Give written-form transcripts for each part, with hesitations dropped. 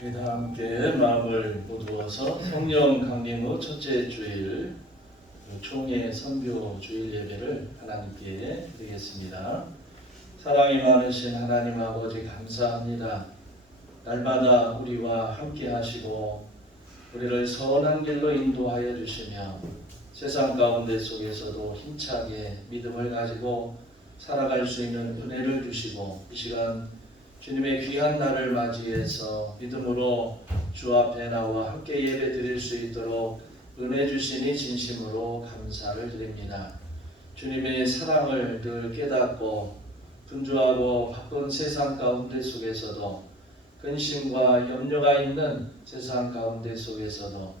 우리 다 함께 마음을 모두어서 성령 강림 후 첫째 주일 총회 선교 주일 예배를 하나님께 드리겠습니다. 사랑이 많으신 하나님 아버지 감사합니다. 날마다 우리와 함께 하시고 우리를 선한 길로 인도하여 주시며 세상 가운데 속에서도 힘차게 믿음을 가지고 살아갈 수 있는 은혜를 주시고 이 시간 주님의 귀한 날을 맞이해서 믿음으로 주 앞에 나와 함께 예배 드릴 수 있도록 은혜 주시니 진심으로 감사를 드립니다. 주님의 사랑을 늘 깨닫고 분주하고 바쁜 세상 가운데 속에서도 근심과 염려가 있는 세상 가운데 속에서도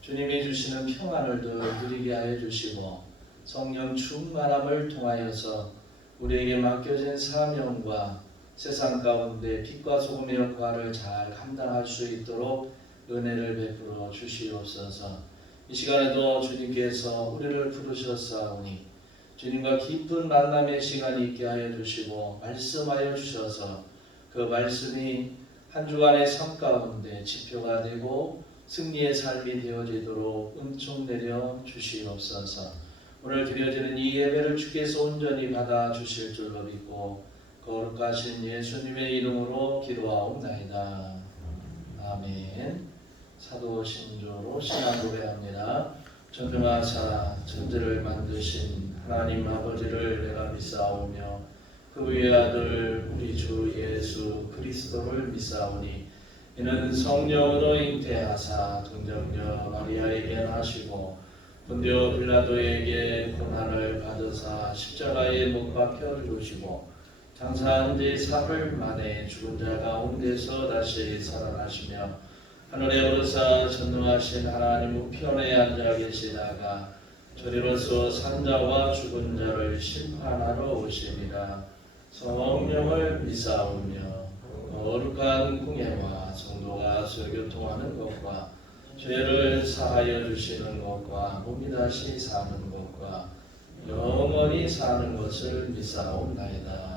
주님이 주시는 평안을 늘 누리게 하여 주시고 성령 충만함을 통하여서 우리에게 맡겨진 사명과 세상 가운데 빛과 소금의 역할을 잘 감당할 수 있도록 은혜를 베풀어 주시옵소서. 이 시간에도 주님께서 우리를 부르셨사오니 주님과 깊은 만남의 시간이 있게 하여 주시고 말씀하여 주셔서 그 말씀이 한 주간의 삶 가운데 지표가 되고 승리의 삶이 되어지도록 은총 내려 주시옵소서. 오늘 드려지는 이 예배를 주께서 온전히 받아 주실 줄로 믿고 거룩하신 예수님의 이름으로 기도하옵나이다. 아멘. 사도 신조로 신앙 고백합니다. 전능하사 천지를 만드신 하나님 아버지를 내가 믿사오며 그 위의 아들 우리 주 예수 그리스도를 믿사오니 이는 성령으로 잉태하사 동정녀 마리아에게 나시고 본디오 빌라도에게 고난을 받으사 십자가에 못 박혀 죽으시고 장사한 지 사흘 만에 죽은 자 가운데서 다시 살아나시며 하늘에 오르사 전능하신 하나님 우편에 앉아 계시다가 저리로서 산자와 죽은 자를 심판하러 오시니라. 성령을 믿사오며 거룩한 궁예와 성도가 교통하는 것과 죄를 사하여 주시는 것과 몸이 다시 사는 것과 영원히 사는 것을 믿사옵나이다.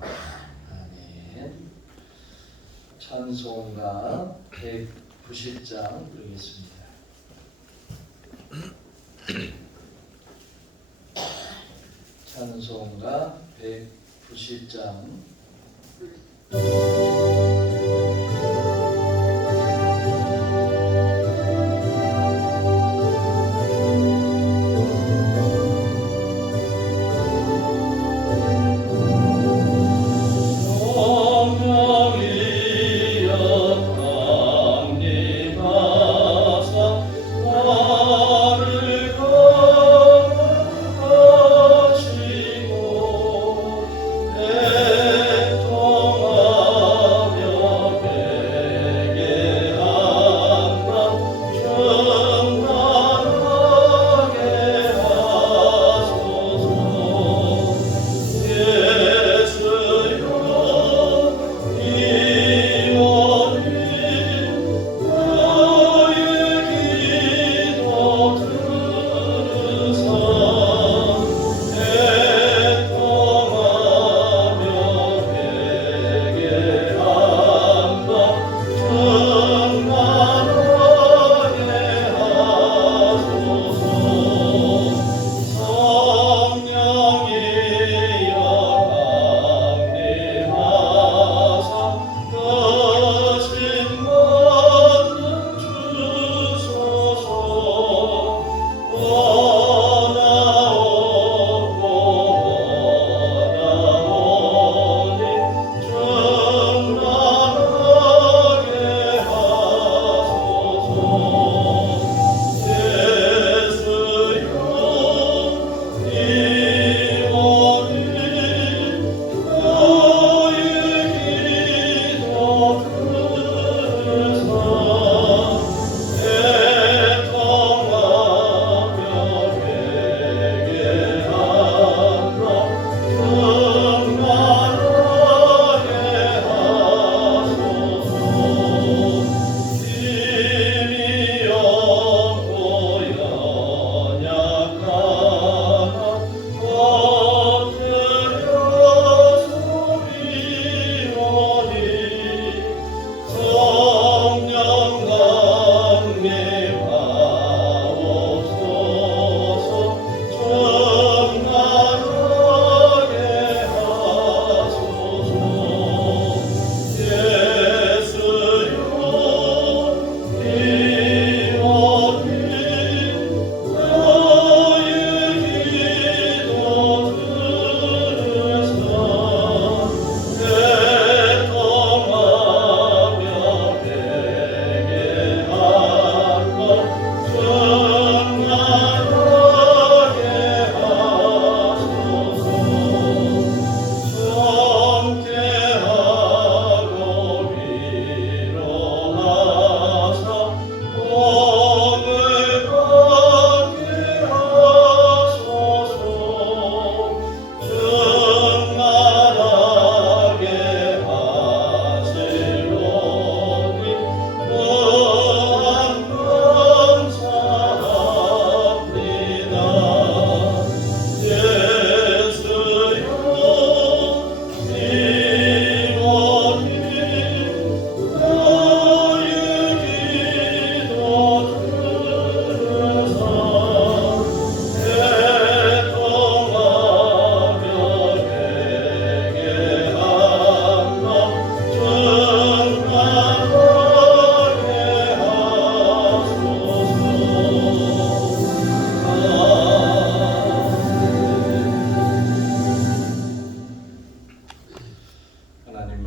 아멘. 찬송가 190장 부르겠습니다. 찬송가 190장 내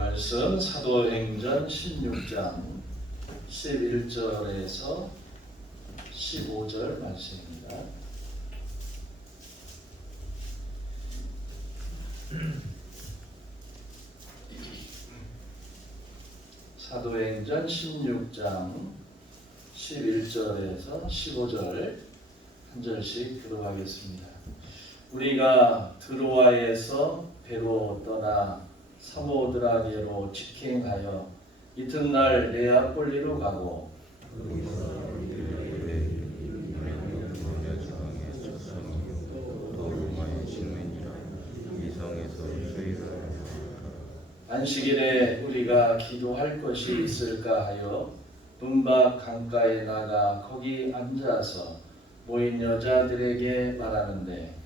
말씀 사도행전 16장 11절에서 15절 말씀입니다. 사도행전 16장 11절에서 15절 한 절씩 들어가겠습니다. 우리가 드로아에서 배로 떠나 사모드라게로 직행하여 이튿날 네아폴리로 가고 안식일에 우리가 기도할 것이 있을까 하여 문밖 강가에 나가 거기 앉아서 모인 여자들에게 말하는데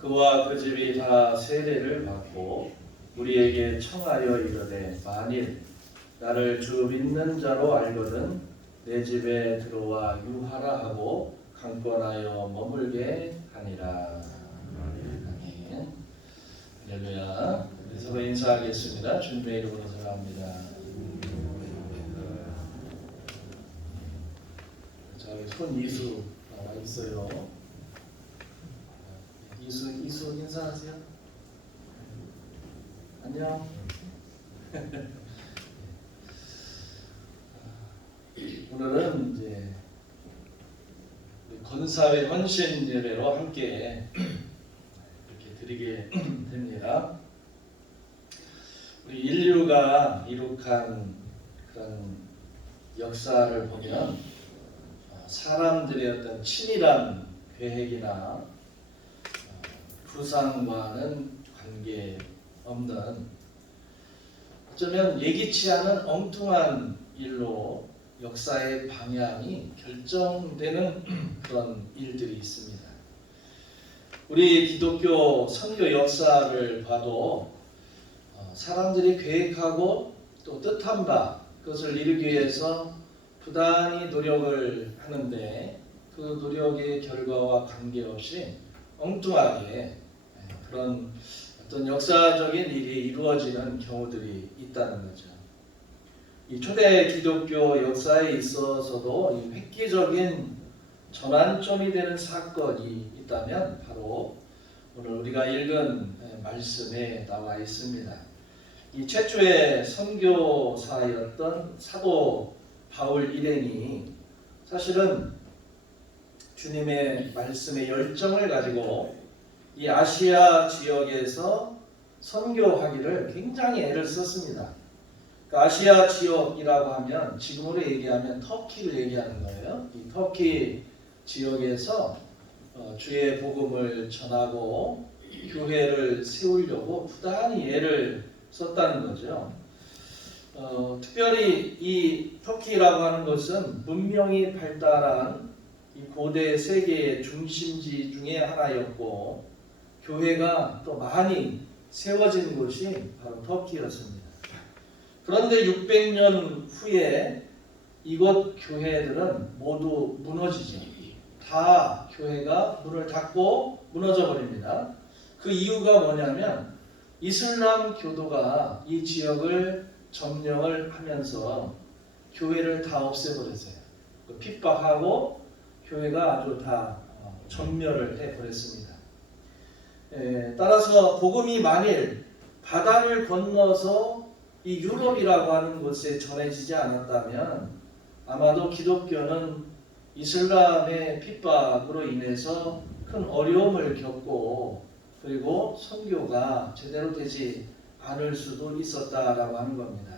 그와 그 집이 다 세례를 받고 우리에게 청하여 이르되 만일 나를 주 믿는 자로 알거든 내 집에 들어와 유하라 하고 강권하여 머물게 하니라. 아멘. 할렐루야. 서로 인사하겠습니다. 주님의 이름으로 사랑합니다. 자, 손이수 나와 있어요. 이수 인사하세요. 안녕. 오늘은 이제 건사회 헌신 예배로 함께 이렇게 드리게 됩니다. 우리 인류가 이룩한 그런 역사를 보면 사람들의 어떤 치밀한 계획이나 구상과는 관계없는 어쩌면 예기치 않은 엉뚱한 일로 역사의 방향이 결정되는 그런 일들이 있습니다. 우리 기독교 선교 역사를 봐도 사람들이 계획하고 또 뜻한 바 그것을 이루기 위해서 부단히 노력을 하는데 그 노력의 결과와 관계없이 엉뚱하게 그런 어떤 역사적인 일이 이루어지는 경우들이 있다는 거죠. 이 초대 기독교 역사에 있어서도 이 획기적인 전환점이 되는 사건이 있다면 바로 오늘 우리가 읽은 말씀에 나와 있습니다. 이 최초의 선교사였던 사도 바울 일행이 사실은 주님의 말씀의 열정을 가지고 이 아시아 지역에서 선교하기를 굉장히 애를 썼습니다. 그러니까 아시아 지역이라고 하면 지금으로 얘기하면 터키를 얘기하는 거예요. 이 터키 지역에서 주의 복음을 전하고 교회를 세우려고 부단히 애를 썼다는 거죠. 특별히 이 터키라고 하는 것은 문명이 발달한 이 고대 세계의 중심지 중에 하나였고 교회가 또 많이 세워진 곳이 바로 터키였습니다. 그런데 600년 후에 이곳 교회들은 모두 무너지죠. 다 교회가 문을 닫고 무너져 버립니다. 그 이유가 뭐냐면 이슬람 교도가 이 지역을 점령을 하면서 교회를 다 없애버렸어요. 핍박하고 교회가 아주 다 전멸을 해버렸습니다. 따라서 복음이 만일 바다를 건너서 이 유럽이라고 하는 곳에 전해지지 않았다면 아마도 기독교는 이슬람의 핍박으로 인해서 큰 어려움을 겪고 그리고 선교가 제대로 되지 않을 수도 있었다라고 하는 겁니다.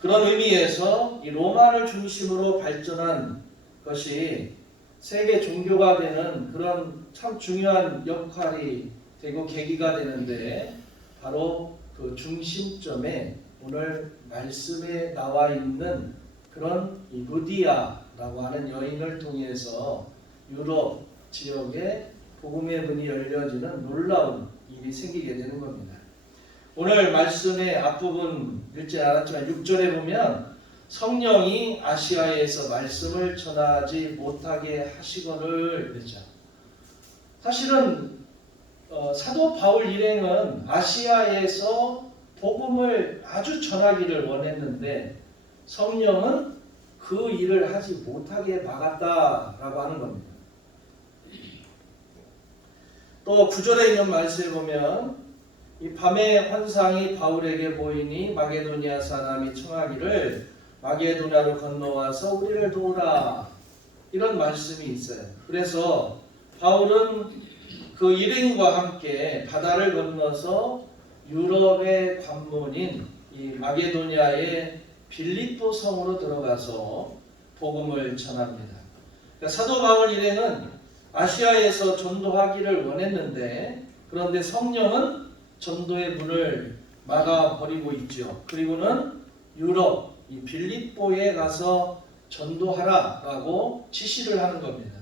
그런 의미에서 이 로마를 중심으로 발전한 것이 세계 종교가 되는 그런 참 중요한 역할이 되고 계기가 되는데 바로 그 중심점에 오늘 말씀에 나와 있는 그런 이 루디아라고 하는 여인을 통해서 유럽 지역에 복음의 문이 열려지는 놀라운 일이 생기게 되는 겁니다. 오늘 말씀의 앞부분 읽지 않았지만 6절에 보면 성령이 아시아에서 말씀을 전하지 못하게 하시거늘 그랬죠. 사실은 사도 바울 일행은 아시아에서 복음을 아주 전하기를 원했는데 성령은 그 일을 하지 못하게 막았다라고 하는 겁니다. 또 9절에 있는 말씀에 보면 이 밤의 환상이 바울에게 보이니 마게도니아 사람이 청하기를 마게도냐로 건너와서 우리를 도우라, 이런 말씀이 있어요. 그래서 바울은 그 일행과 함께 바다를 건너서 유럽의 관문인 이 마게도냐의 빌립보 성으로 들어가서 복음을 전합니다. 그러니까 사도 바울 일행은 아시아에서 전도하기를 원했는데 그런데 성령은 전도의 문을 막아버리고 있죠. 그리고는 유럽 이 빌립보에 가서 전도하라라고 지시를 하는 겁니다.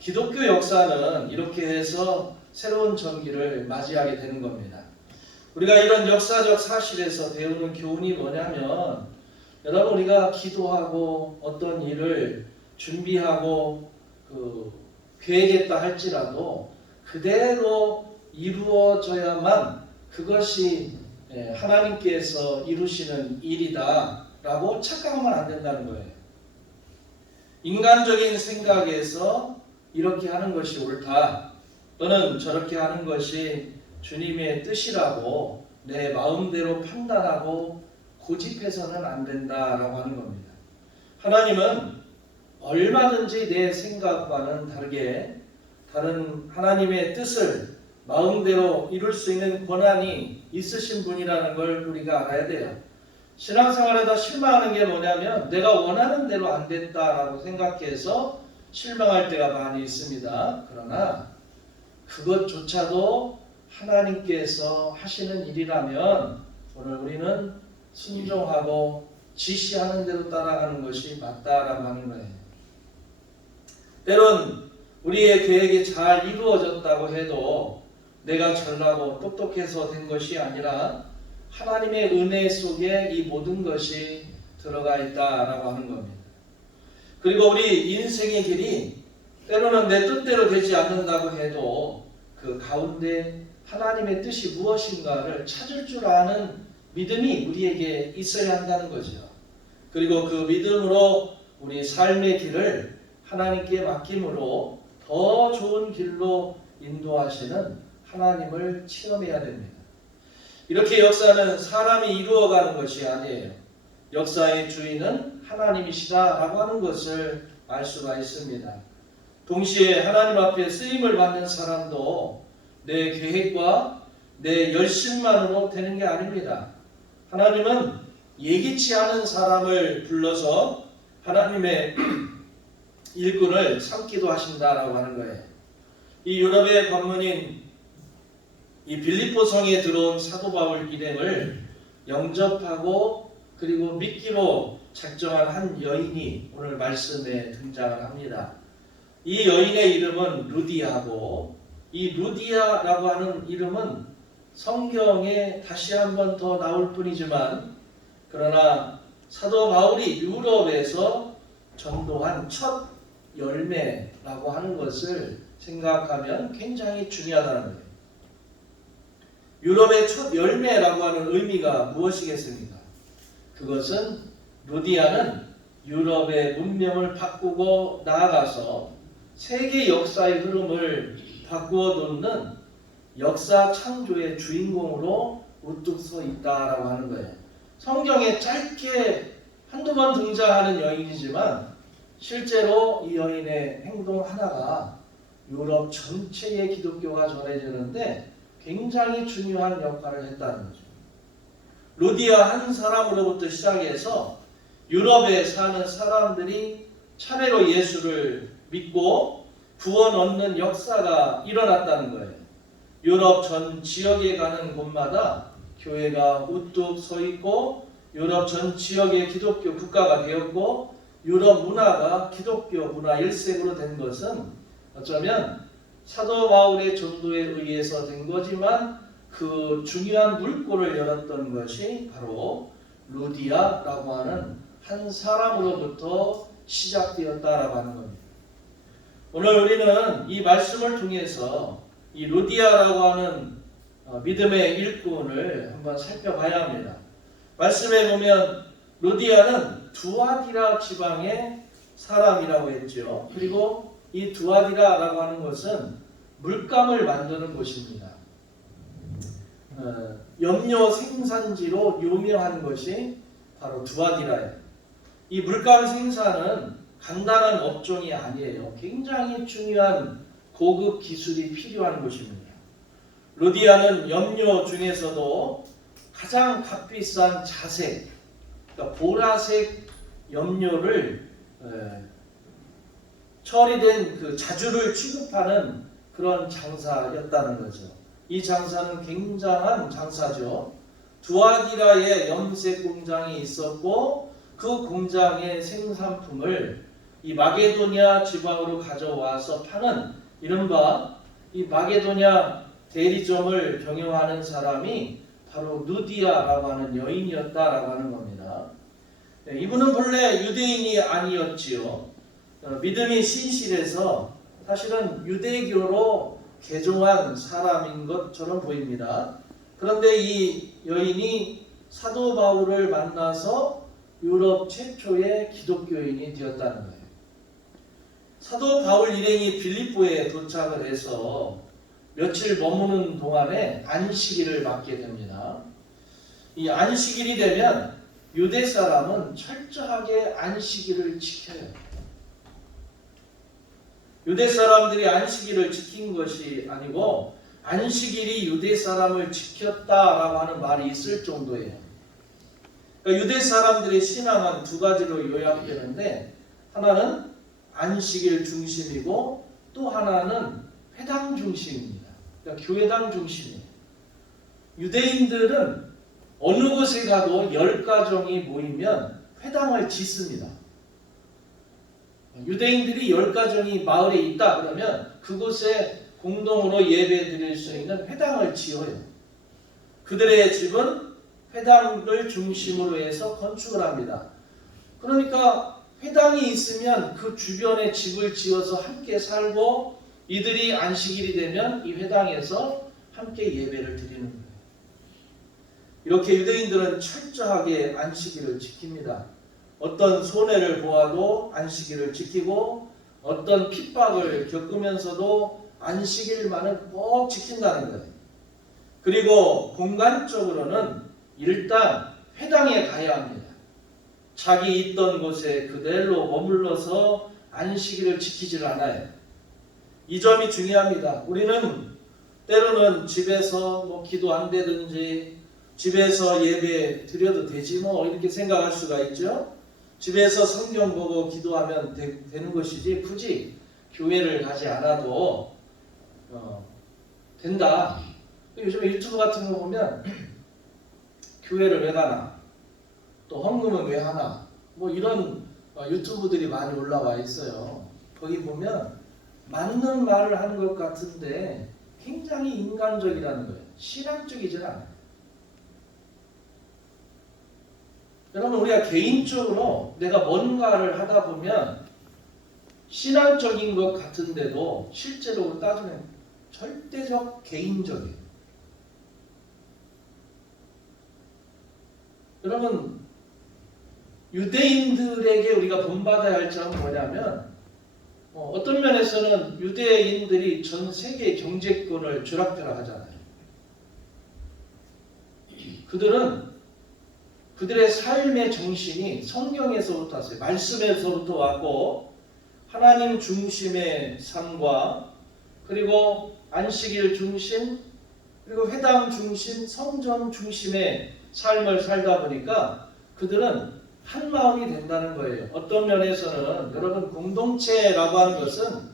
기독교 역사는 이렇게 해서 새로운 전기를 맞이하게 되는 겁니다. 우리가 이런 역사적 사실에서 배우는 교훈이 뭐냐면, 여러분, 우리가 기도하고 어떤 일을 준비하고 계획했다 할지라도 그대로 이루어져야만 그것이 하나님께서 이루시는 일이다 라고 착각하면 안 된다는 거예요. 인간적인 생각에서 이렇게 하는 것이 옳다, 또는 저렇게 하는 것이 주님의 뜻이라고 내 마음대로 판단하고 고집해서는 안 된다라고 하는 겁니다. 하나님은 얼마든지 내 생각과는 다르게 다른 하나님의 뜻을 마음대로 이룰 수 있는 권한이 있으신 분이라는 걸 우리가 알아야 돼요. 신앙생활에다 실망하는 게 뭐냐면 내가 원하는 대로 안 됐다라고 생각해서 실망할 때가 많이 있습니다. 그러나 그것조차도 하나님께서 하시는 일이라면 오늘 우리는 순종하고 지시하는 대로 따라가는 것이 맞다라고 하는 거예요. 때론 우리의 계획이 잘 이루어졌다고 해도 내가 잘나고 똑똑해서 된 것이 아니라 하나님의 은혜 속에 이 모든 것이 들어가 있다라고 하는 겁니다. 그리고 우리 인생의 길이 때로는 내 뜻대로 되지 않는다고 해도 그 가운데 하나님의 뜻이 무엇인가를 찾을 줄 아는 믿음이 우리에게 있어야 한다는 거죠. 그리고 그 믿음으로 우리 삶의 길을 하나님께 맡김으로 더 좋은 길로 인도하시는 하나님을 체험해야 됩니다. 이렇게 역사는 사람이 이루어가는 것이 아니에요. 역사의 주인은 하나님이시다라고 하는 것을 알 수가 있습니다. 동시에 하나님 앞에 쓰임을 받는 사람도 내 계획과 내 열심만으로 되는 게 아닙니다. 하나님은 예기치 않은 사람을 불러서 하나님의 일꾼을 삼기도 하신다라고 하는 거예요. 이 유럽의 관문인 이 빌립보 성에 들어온 사도 바울 일행을 영접하고 그리고 믿기로 작정한 한 여인이 오늘 말씀에 등장을 합니다. 이 여인의 이름은 루디아고, 이 루디아라고 하는 이름은 성경에 다시 한 번 더 나올 뿐이지만, 그러나 사도 바울이 유럽에서 전도한 첫 열매라고 하는 것을 생각하면 굉장히 중요하다는 거예요. 유럽의 첫 열매라고 하는 의미가 무엇이겠습니까? 그것은 루디아는 유럽의 문명을 바꾸고 나아가서 세계 역사의 흐름을 바꾸어 놓는 역사 창조의 주인공으로 우뚝 서 있다라고 하는 거예요. 성경에 짧게 한두 번 등장하는 여인이지만 실제로 이 여인의 행동 하나가 유럽 전체의 기독교가 전해지는데 굉장히 중요한 역할을 했다는 거죠. 루디아 한 사람으로부터 시작해서 유럽에 사는 사람들이 차례로 예수를 믿고 구원 얻는 역사가 일어났다는 거예요. 유럽 전 지역에 가는 곳마다 교회가 우뚝 서 있고 유럽 전 지역의 기독교 국가가 되었고 유럽 문화가 기독교 문화 일색으로 된 것은 어쩌면 사도 바울의 전도에 의해서 된 거지만 그 중요한 물꼬를 열었던 것이 바로 루디아라고 하는 한 사람으로부터 시작되었다라고 하는 겁니다. 오늘 우리는 이 말씀을 통해서 이 루디아라고 하는 믿음의 일꾼을 한번 살펴봐야 합니다. 말씀에 보면 루디아는 두아디라 지방의 사람이라고 했죠. 그리고 이 두아디라라고 하는 것은 물감을 만드는 곳입니다. 염료 생산지로 유명한 것이 바로 두아디라예요. 이 물감 생산은 간단한 업종이 아니에요. 굉장히 중요한 고급 기술이 필요한 곳입니다. 루디아는 염료 중에서도 가장 값비싼 자색, 그러니까 보라색 염료를 처리된 그 자주를 취급하는 그런 장사였다는 거죠. 이 장사는 굉장한 장사죠. 두아디라에 염색 공장이 있었고 그 공장의 생산품을 이 마게도냐 지방으로 가져와서 파는 이른바 이 마게도냐 대리점을 경영하는 사람이 바로 루디아라고 하는 여인이었다라고 하는 겁니다. 이분은 본래 유대인이 아니었지요. 믿음이 신실해서 사실은 유대교로 개종한 사람인 것처럼 보입니다. 그런데 이 여인이 사도 바울을 만나서 유럽 최초의 기독교인이 되었다는 거예요. 사도 바울 일행이 빌립보에 도착을 해서 며칠 머무는 동안에 안식일을 맞게 됩니다. 이 안식일이 되면 유대 사람은 철저하게 안식일을 지켜요. 유대 사람들이 안식일을 지킨 것이 아니고 안식일이 유대 사람을 지켰다라고 하는 말이 있을 정도예요. 그러니까 유대 사람들의 신앙은 두 가지로 요약되는데 하나는 안식일 중심이고 또 하나는 회당 중심입니다. 그러니까 교회당 중심이에요. 유대인들은 어느 곳에 가도 10가정이 모이면 회당을 짓습니다. 유대인들이 10가정이 마을에 있다 그러면 그곳에 공동으로 예배 드릴 수 있는 회당을 지어요. 그들의 집은 회당을 중심으로 해서 건축을 합니다. 그러니까 회당이 있으면 그 주변에 집을 지어서 함께 살고 이들이 안식일이 되면 이 회당에서 함께 예배를 드리는 거예요. 이렇게 유대인들은 철저하게 안식일을 지킵니다. 어떤 손해를 보아도 안식일을 지키고 어떤 핍박을 겪으면서도 안식일만은 꼭 지킨다는 거예요. 그리고 공간적으로는 일단 회당에 가야 합니다. 자기 있던 곳에 그대로 머물러서 안식일을 지키질 않아요. 이 점이 중요합니다. 우리는 때로는 집에서 뭐 기도 안 되든지 집에서 예배 드려도 되지 뭐 이렇게 생각할 수가 있죠. 집에서 성경 보고 기도하면 되는 것이지 굳이 교회를 가지 않아도 된다. 요즘에 유튜브 같은 거 보면 교회를 왜 가나? 또 헌금은 왜 하나? 뭐 이런 유튜브들이 많이 올라와 있어요. 거기 보면 맞는 말을 하는 것 같은데 굉장히 인간적이라는 거예요. 신앙적이질 않아요. 여러분 우리가 개인적으로 내가 뭔가를 하다 보면 신앙적인 것 같은데도 실제로 따지면 절대적 개인적이에요. 여러분 유대인들에게 우리가 본받아야 할 점은 뭐냐면 어떤 면에서는 유대인들이 전 세계 경제권을 쥐락펴락하잖아요. 그들의 삶의 정신이 성경에서부터 왔어요. 말씀에서부터 왔고 하나님 중심의 삶과 그리고 안식일 중심 그리고 회당 중심 성전 중심의 삶을 살다 보니까 그들은 한 마음이 된다는 거예요. 어떤 면에서는 여러분 공동체라고 하는 것은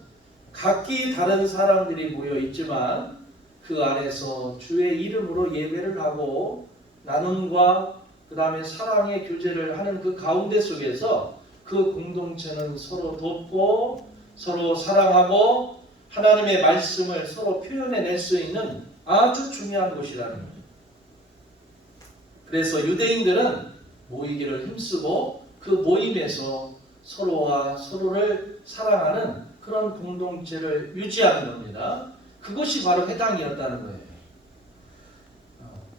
각기 다른 사람들이 모여 있지만 그 안에서 주의 이름으로 예배를 하고 나눔과 그 다음에 사랑의 교제를 하는 그 가운데 속에서 그 공동체는 서로 돕고 서로 사랑하고 하나님의 말씀을 서로 표현해낼 수 있는 아주 중요한 곳이라는 거예요. 그래서 유대인들은 모이기를 힘쓰고 그 모임에서 서로와 서로를 사랑하는 그런 공동체를 유지하는 겁니다. 그것이 바로 회당이었다는 거예요.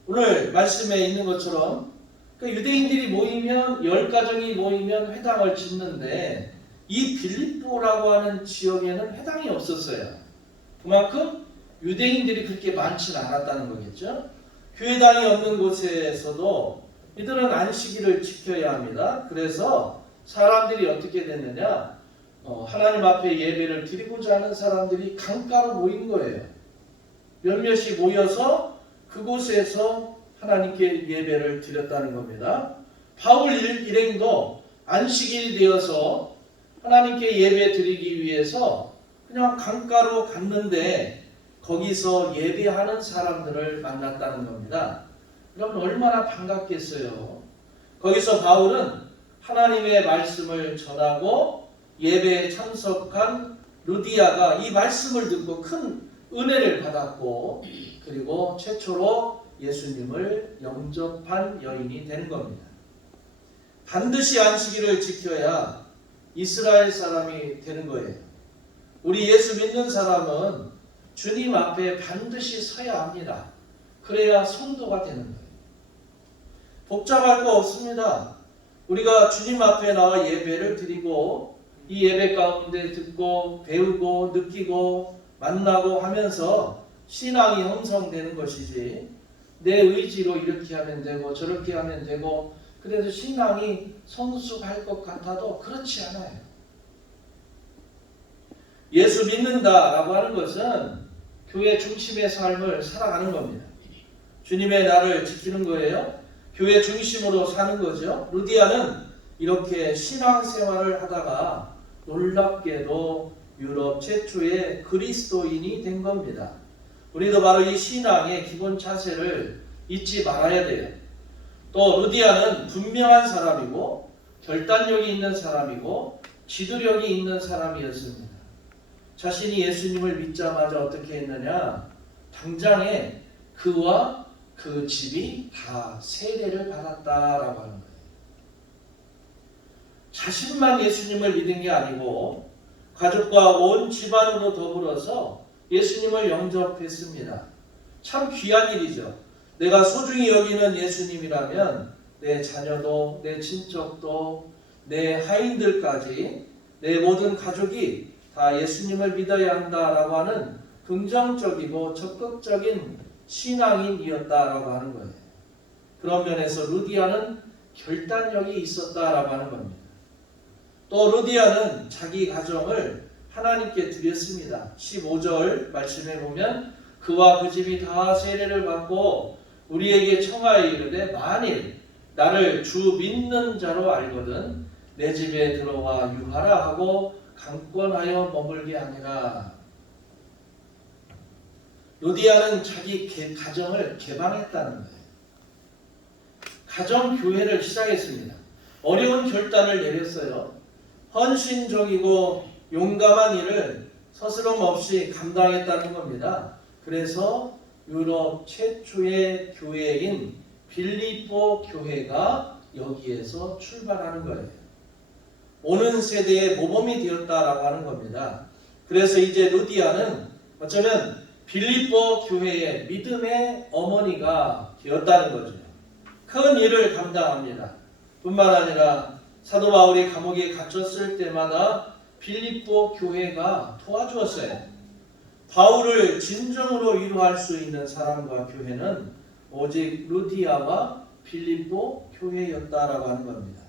오늘 말씀에 있는 것처럼 유대인들이 모이면 10가정이 모이면 회당을 짓는데 이 빌립보라고 하는 지역에는 회당이 없었어요. 그만큼 유대인들이 그렇게 많지는 않았다는 거겠죠. 교회당이 없는 곳에서도 이들은 안식일을 지켜야 합니다. 그래서 사람들이 어떻게 됐느냐, 하나님 앞에 예배를 드리고자 하는 사람들이 강가로 모인 거예요. 몇몇이 모여서 그곳에서 하나님께 예배를 드렸다는 겁니다. 바울 일행도 안식일이 되어서 하나님께 예배 드리기 위해서 그냥 강가로 갔는데 거기서 예배하는 사람들을 만났다는 겁니다. 여러분 얼마나 반갑겠어요. 거기서 바울은 하나님의 말씀을 전하고 예배에 참석한 루디아가 이 말씀을 듣고 큰 은혜를 받았고 그리고 최초로 예수님을 영접한 여인이 된 겁니다. 반드시 안식일을 지켜야 이스라엘 사람이 되는 거예요. 우리 예수 믿는 사람은 주님 앞에 반드시 서야 합니다. 그래야 성도가 되는 거예요. 복잡할 거 없습니다. 우리가 주님 앞에 나와 예배를 드리고 이 예배 가운데 듣고 배우고 느끼고 만나고 하면서 신앙이 형성되는 것이지 내 의지로 이렇게 하면 되고 저렇게 하면 되고 그래서 신앙이 성숙할 것 같아도 그렇지 않아요. 예수 믿는다라고 하는 것은 교회 중심의 삶을 살아가는 겁니다. 주님의 나를 지키는 거예요. 교회 중심으로 사는 거죠. 루디아는 이렇게 신앙생활을 하다가 놀랍게도 유럽 최초의 그리스도인이 된 겁니다. 우리도 바로 이 신앙의 기본 자세를 잊지 말아야 돼요. 또 루디아는 분명한 사람이고 결단력이 있는 사람이고 지도력이 있는 사람이었습니다. 자신이 예수님을 믿자마자 어떻게 했느냐? 당장에 그와 그 집이 다 세례를 받았다라고 하는 거예요. 자신만 예수님을 믿은 게 아니고 가족과 온 집안으로 더불어서 예수님을 영접했습니다. 참 귀한 일이죠. 내가 소중히 여기는 예수님이라면 내 자녀도 내 친척도 내 하인들까지 내 모든 가족이 다 예수님을 믿어야 한다라고 하는 긍정적이고 적극적인 신앙인이었다라고 하는 거예요. 그런 면에서 루디아는 결단력이 있었다라고 하는 겁니다. 또 루디아는 자기 가정을 하나님께 드렸습니다. 15절 말씀해 보면 그와 그 집이 다 세례를 받고 우리에게 청하여 이르되 만일 나를 주 믿는 자로 알거든 내 집에 들어와 유하라 하고 강권하여 머물게 하니라. 루디아는 자기 가정을 개방했다는 거예요. 가정교회를 시작했습니다. 어려운 결단을 내렸어요. 헌신적이고 용감한 일을 서스럼 없이 감당했다는 겁니다. 그래서 유럽 최초의 교회인 빌립보 교회가 여기에서 출발하는 거예요. 오는 세대의 모범이 되었다라고 하는 겁니다. 그래서 이제 루디아는 어쩌면 빌립보 교회의 믿음의 어머니가 되었다는 거죠. 큰 일을 감당합니다. 뿐만 아니라 사도 바울이 감옥에 갇혔을 때마다 빌립보 교회가 도와주었어요. 바울을 진정으로 위로할 수 있는 사람과 교회는 오직 루디아와 빌립보 교회였다라고 하는 겁니다.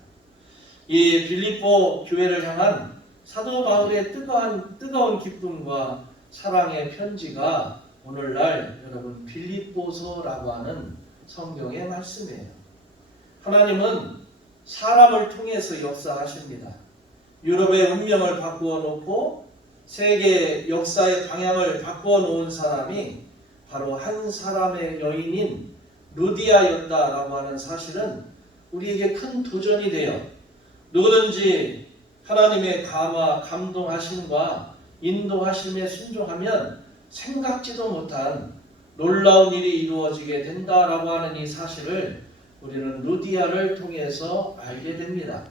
이 빌립보 교회를 향한 사도 바울의 뜨거운 기쁨과 사랑의 편지가 오늘날 여러분 빌립보서라고 하는 성경의 말씀이에요. 하나님은 사람을 통해서 역사하십니다. 유럽의 운명을 바꾸어 놓고 세계 역사의 방향을 바꾸어 놓은 사람이 바로 한 사람의 여인인 루디아였다라고 하는 사실은 우리에게 큰 도전이 돼요. 누구든지 하나님의 감동하심과 인도하심에 순종하면 생각지도 못한 놀라운 일이 이루어지게 된다라고 하는 이 사실을 우리는 루디아를 통해서 알게 됩니다.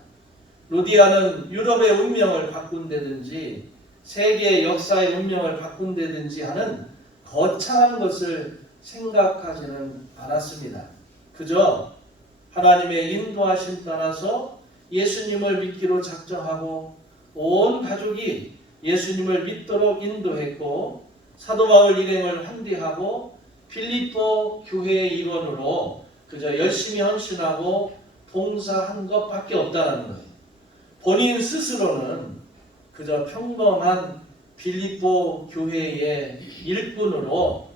루디아는 유럽의 운명을 바꾼다든지 세계의 역사의 운명을 바꾼다든지 하는 거창한 것을 생각하지는 않았습니다. 그저 하나님의 인도하심 따라서 예수님을 믿기로 작정하고 온 가족이 예수님을 믿도록 인도했고 사도 바울 일행을 환대하고 필리포 교회의 일원으로 그저 열심히 헌신하고 봉사한 것밖에 없다는 거예요. 본인 스스로는 그저 평범한 필리포 교회의 일꾼으로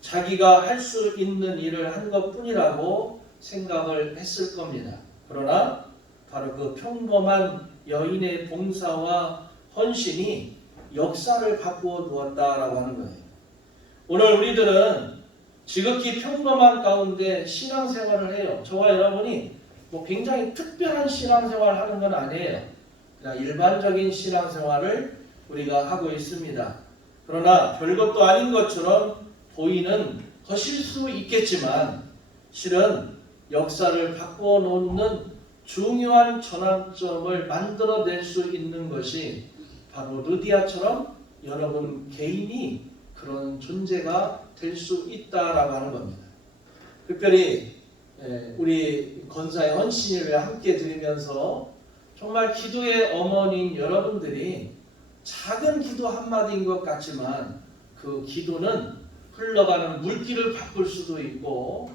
자기가 할 수 있는 일을 한 것뿐이라고 생각을 했을 겁니다. 그러나 바로 그 평범한 여인의 봉사와 헌신이 역사를 바꾸어 두었다라고 하는 거예요. 오늘 우리들은 지극히 평범한 가운데 신앙생활을 해요. 저와 여러분이 굉장히 특별한 신앙생활을 하는 건 아니에요. 그냥 일반적인 신앙생활을 우리가 하고 있습니다. 그러나 별것도 아닌 것처럼 보이는 것일 수 있겠지만 실은 역사를 바꾸어 놓는 중요한 전환점을 만들어낼 수 있는 것이 바로 루디아처럼 여러분 개인이 그런 존재가 될 수 있다라고 하는 겁니다. 특별히 우리 권사의 헌신일을 함께 드리면서 정말 기도의 어머니인 여러분들이 작은 기도 한마디인 것 같지만 그 기도는 흘러가는 물길을 바꿀 수도 있고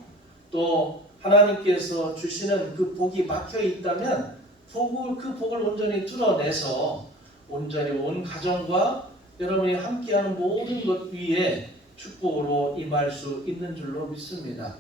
또 하나님께서 주시는 그 복이 막혀 있다면 그 복을 온전히 뚫어내서 온전히 온 가정과 여러분이 함께하는 모든 것 위에 축복으로 임할 수 있는 줄로 믿습니다.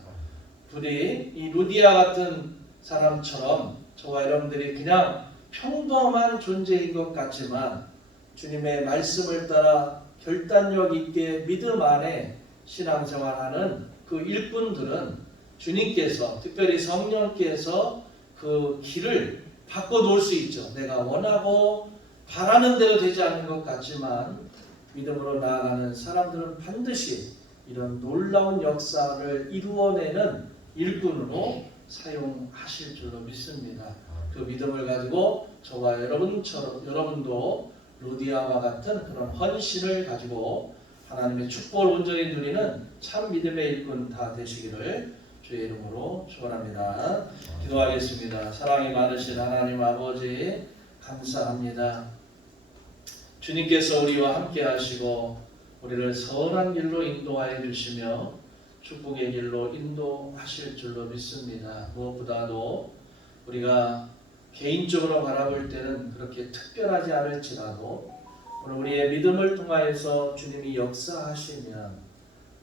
부디 이 루디아 같은 사람처럼 저와 여러분들이 그냥 평범한 존재인 것 같지만 주님의 말씀을 따라 결단력 있게 믿음 안에 신앙생활하는 그 일꾼들은 주님께서 특별히 성령께서 그 길을 바꿔놓을 수 있죠. 내가 원하고 바라는 대로 되지 않는 것 같지만 믿음으로 나아가는 사람들은 반드시 이런 놀라운 역사를 이루어내는 일꾼으로 사용하실 줄로 믿습니다. 그 믿음을 가지고 저와 여러분도 루디아와 같은 그런 헌신을 가지고 하나님의 축복을 온전히 누리는 참 믿음의 일꾼 다 되시기를 주의 이름으로 축원합니다. 기도하겠습니다. 사랑이 많으신 하나님 아버지 감사합니다. 주님께서 우리와 함께 하시고 우리를 선한 길로 인도하여 주시며 축복의 길로 인도하실 줄로 믿습니다. 무엇보다도 우리가 개인적으로 바라볼 때는 그렇게 특별하지 않을지라도 오늘 우리의 믿음을 통하여서 주님이 역사하시면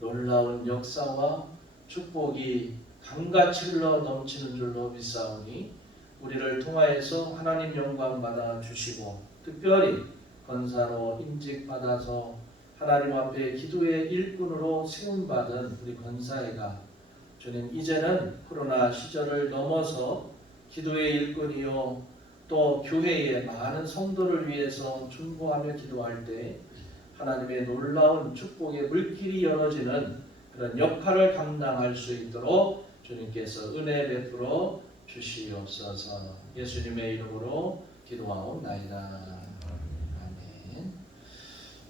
놀라운 역사와 축복이 강같이 흘러 넘치는 줄로 믿사오니 우리를 통하여서 하나님 영광 받아 주시고 특별히 권사로 임직받아서 하나님 앞에 기도의 일꾼으로 세움받은 우리 권사회가 주님 이제는 코로나 시절을 넘어서 기도의 일꾼이요 또 교회의 많은 성도를 위해서 중보하며 기도할 때 하나님의 놀라운 축복의 물길이 열어지는 그런 역할을 감당할 수 있도록 주님께서 은혜 베풀어 주시옵소서. 예수님의 이름으로 기도하옵나이다. 아멘.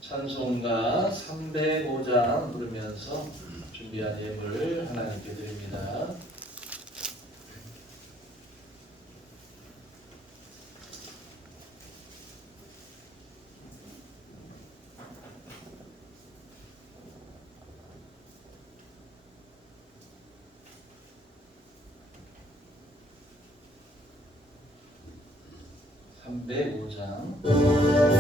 찬송가 305장 부르면서 준비한 예물을 하나님께 드립니다. 네, 5장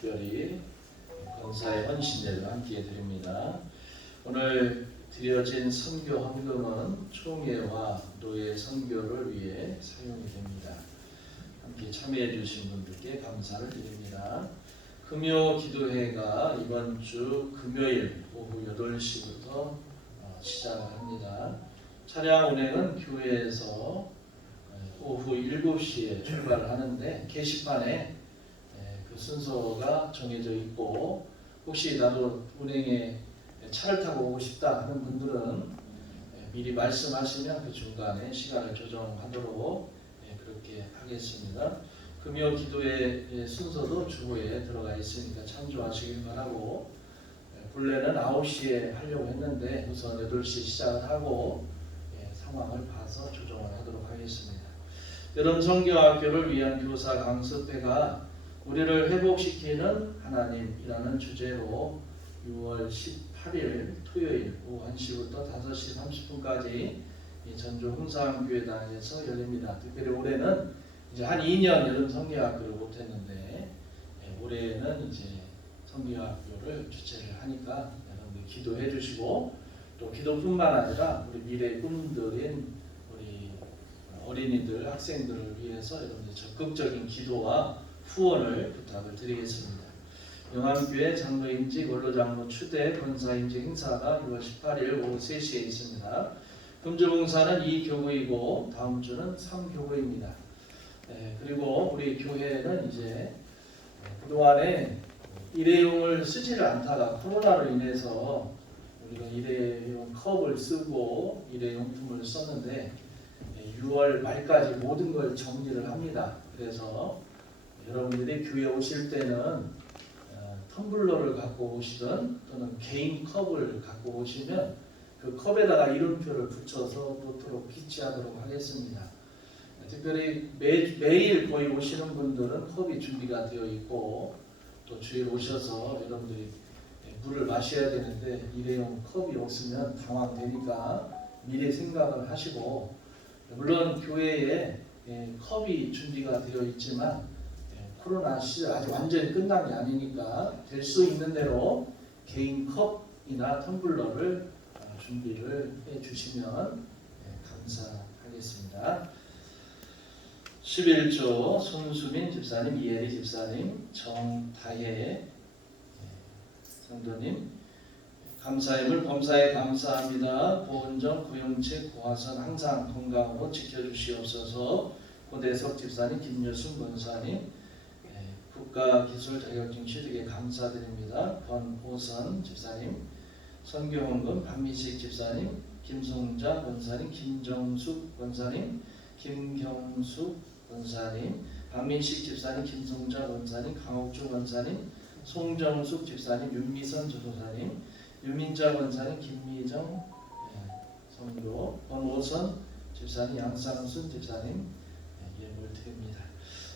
특별히 권사의 헌신제를 함께 드립니다. 오늘 드려진 선교 헌금은 총회와 노예 선교를 위해 사용이 됩니다. 함께 참여해 주신 분들께 감사를 드립니다. 금요 기도회가 이번 주 금요일 오후 8시부터 시작을 합니다. 차량 운행은 교회에서 오후 7시에 출발을 하는데 게시판에 그 순서가 정해져 있고, 혹시 나도 운행에 차를 타고 오고 싶다 하는 분들은 미리 말씀하시면 그 중간에 시간을 조정하도록 그렇게 하겠습니다. 금요 기도의 순서도 주보에 들어가 있으니까 참조하시길 바라고, 본래는 9시에 하려고 했는데 우선 8시 시작을 하고 상황을 봐서 조정을 하도록 하겠습니다. 여름 선교학교를 위한 교사 강습회가 우리를 회복시키는 하나님이라는 주제로 6월 18일 토요일 오후 1시부터 5시 30분까지 전주 홍상교회당에서 열립니다. 특별히 올해는 이제 한 2년 여름 선교학교를 못했는데 올해는 이제 선교학교를 주최를 하니까 여러분들 기도해 주시고, 또 기도뿐만 아니라 우리 미래의 꿈들인 우리 어린이들, 학생들을 위해서 여러분들 적극적인 기도와 후원을 부탁을 드리겠습니다. 영암교회 장로임직 원로장로 추대 권사임직 행사가 6월 18일 오후 3시에 있습니다. 금주봉사는 2교구이고 다음 주는 3교구입니다. 그리고 우리 교회는 이제 그동안에 일회용을 쓰지를 않다가 코로나로 인해서 우리가 일회용 컵을 쓰고 일회용품을 썼는데 6월 말까지 모든 걸 정리를 합니다. 그래서 여러분들이 교회 오실 때는 텀블러를 갖고 오시든 또는 개인 컵을 갖고 오시면 그 컵에다가 이름표를 붙여서 놓도록 비치하도록 하겠습니다. 특별히 매일 거의 오시는 분들은 컵이 준비가 되어 있고, 또 주일 오셔서 여러분들이 물을 마셔야 되는데 일회용 컵이 없으면 당황되니까 미리 생각을 하시고, 물론 교회에 컵이 준비가 되어 있지만 코로나 시절 아직 완전히 끝난 게 아니니까 될 수 있는 대로 개인 컵이나 텀블러를 준비를 해 주시면 감사하겠습니다. 11조 손수민 집사님, 이혜리 집사님, 정다혜 성도님, 감사임을 범사에 감사합니다. 보은정, 고영채, 고화선 항상 건강으로 지켜주시옵소서. 고대석 집사님, 김여순 권사님, 국가기술 자격증 취득에 감사드립니다. 권호선 집사님, 선교헌금 박미식 집사님, 김성자 권사님, 김정숙 권사님, 김경숙 권사님, 박민식 집사님, 김성자 권사님, 강옥주 권사님, 송정숙 집사님, 윤미선 전도사님, 유민자 권사님, 김미정 성도, 권호선 집사님, 양상순 집사님 예물 드립니다.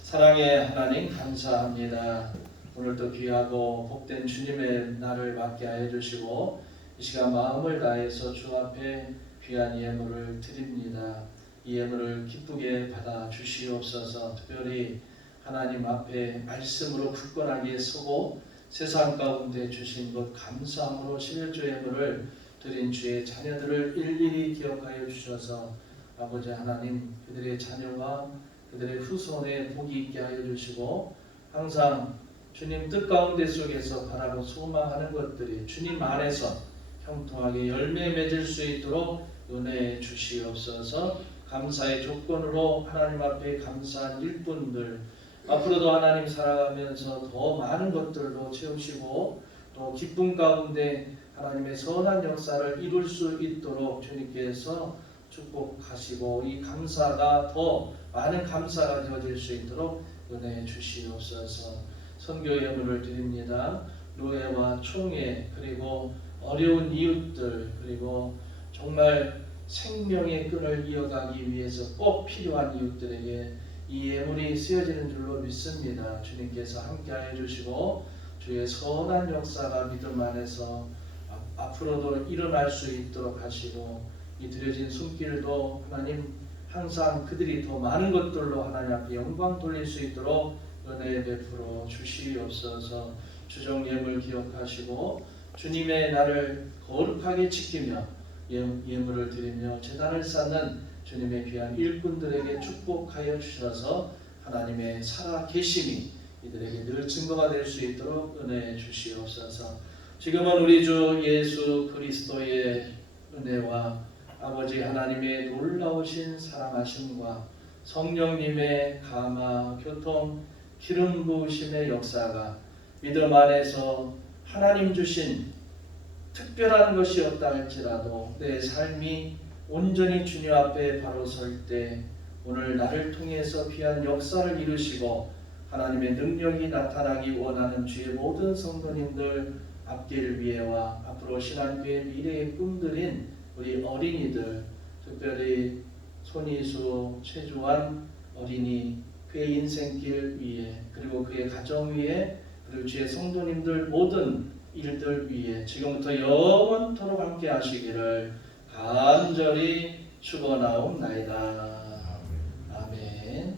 사랑의 하나님 감사합니다. 오늘도 귀하고 복된 주님의 날을 맞게 하여 주시고 이 시간 마음을 다해서 주 앞에 귀한 예물을 드립니다. 이 예물을 기쁘게 받아 주시옵소서. 특별히 하나님 앞에 말씀으로 굳건하게 서고 세상 가운데 주신 것 감사함으로 11조 예물을 드린 주의 자녀들을 일일이 기억하여 주셔서 아버지 하나님, 그들의 자녀와 그들의 후손에 복이 있게 하여 주시고, 항상 주님 뜻 가운데 속에서 바라고 소망하는 것들이 주님 안에서 형통하게 열매 맺을 수 있도록 은혜해 주시옵소서. 감사의 조건으로 하나님 앞에 감사한 일꾼들, 앞으로도 하나님 살아가면서 더 많은 것들로 채우시고 또 기쁨 가운데 하나님의 선한 역사를 이룰 수 있도록 주님께서 축복하시고 이 감사가 더 많은 감사가 되어질 수 있도록 은혜해 주시옵소서. 선교 예물을 드립니다. 노예와 총회, 그리고 어려운 이웃들, 그리고 정말 생명의 끈을 이어가기 위해서 꼭 필요한 이웃들에게 이 예물이 쓰여지는 줄로 믿습니다. 주님께서 함께하여 주시고 주의 선한 역사가 믿음 안에서 앞으로도 일어날 수 있도록 하시고, 이 드려진 손길도 하나님 항상 그들이 더 많은 것들로 하나님 앞에 영광 돌릴 수 있도록 은혜 베풀어 주시옵소서. 주정예물 기억하시고 주님의 날을 거룩하게 지키며 예물을 드리며 제단을 쌓는 주님의 귀한 일꾼들에게 축복하여 주셔서 하나님의 살아계심이 이들에게 늘 증거가 될 수 있도록 은혜 주시옵소서. 지금은 우리 주 예수 그리스도의 은혜와 아버지 하나님의 놀라우신 사랑하심과 성령님의 감화, 교통, 기름 부으심의 역사가 믿음 안에서 하나님 주신 특별한 것이었다 할지라도 내 삶이 온전히 주님 앞에 바로 설 때 오늘 나를 통해서 귀한 역사를 이루시고 하나님의 능력이 나타나기 원하는 주의 모든 성도님들 앞길 위에와 앞으로 신앙교회 미래의 꿈들인 우리 어린이들, 특별히 손희수, 최주환 어린이 그의 인생길 위에 그리고 그의 가정 위에 그리고 주의 성도님들 모든 일들 위에 지금부터 영원토록 함께 하시기를 간절히 축원하옵나이다. 아멘.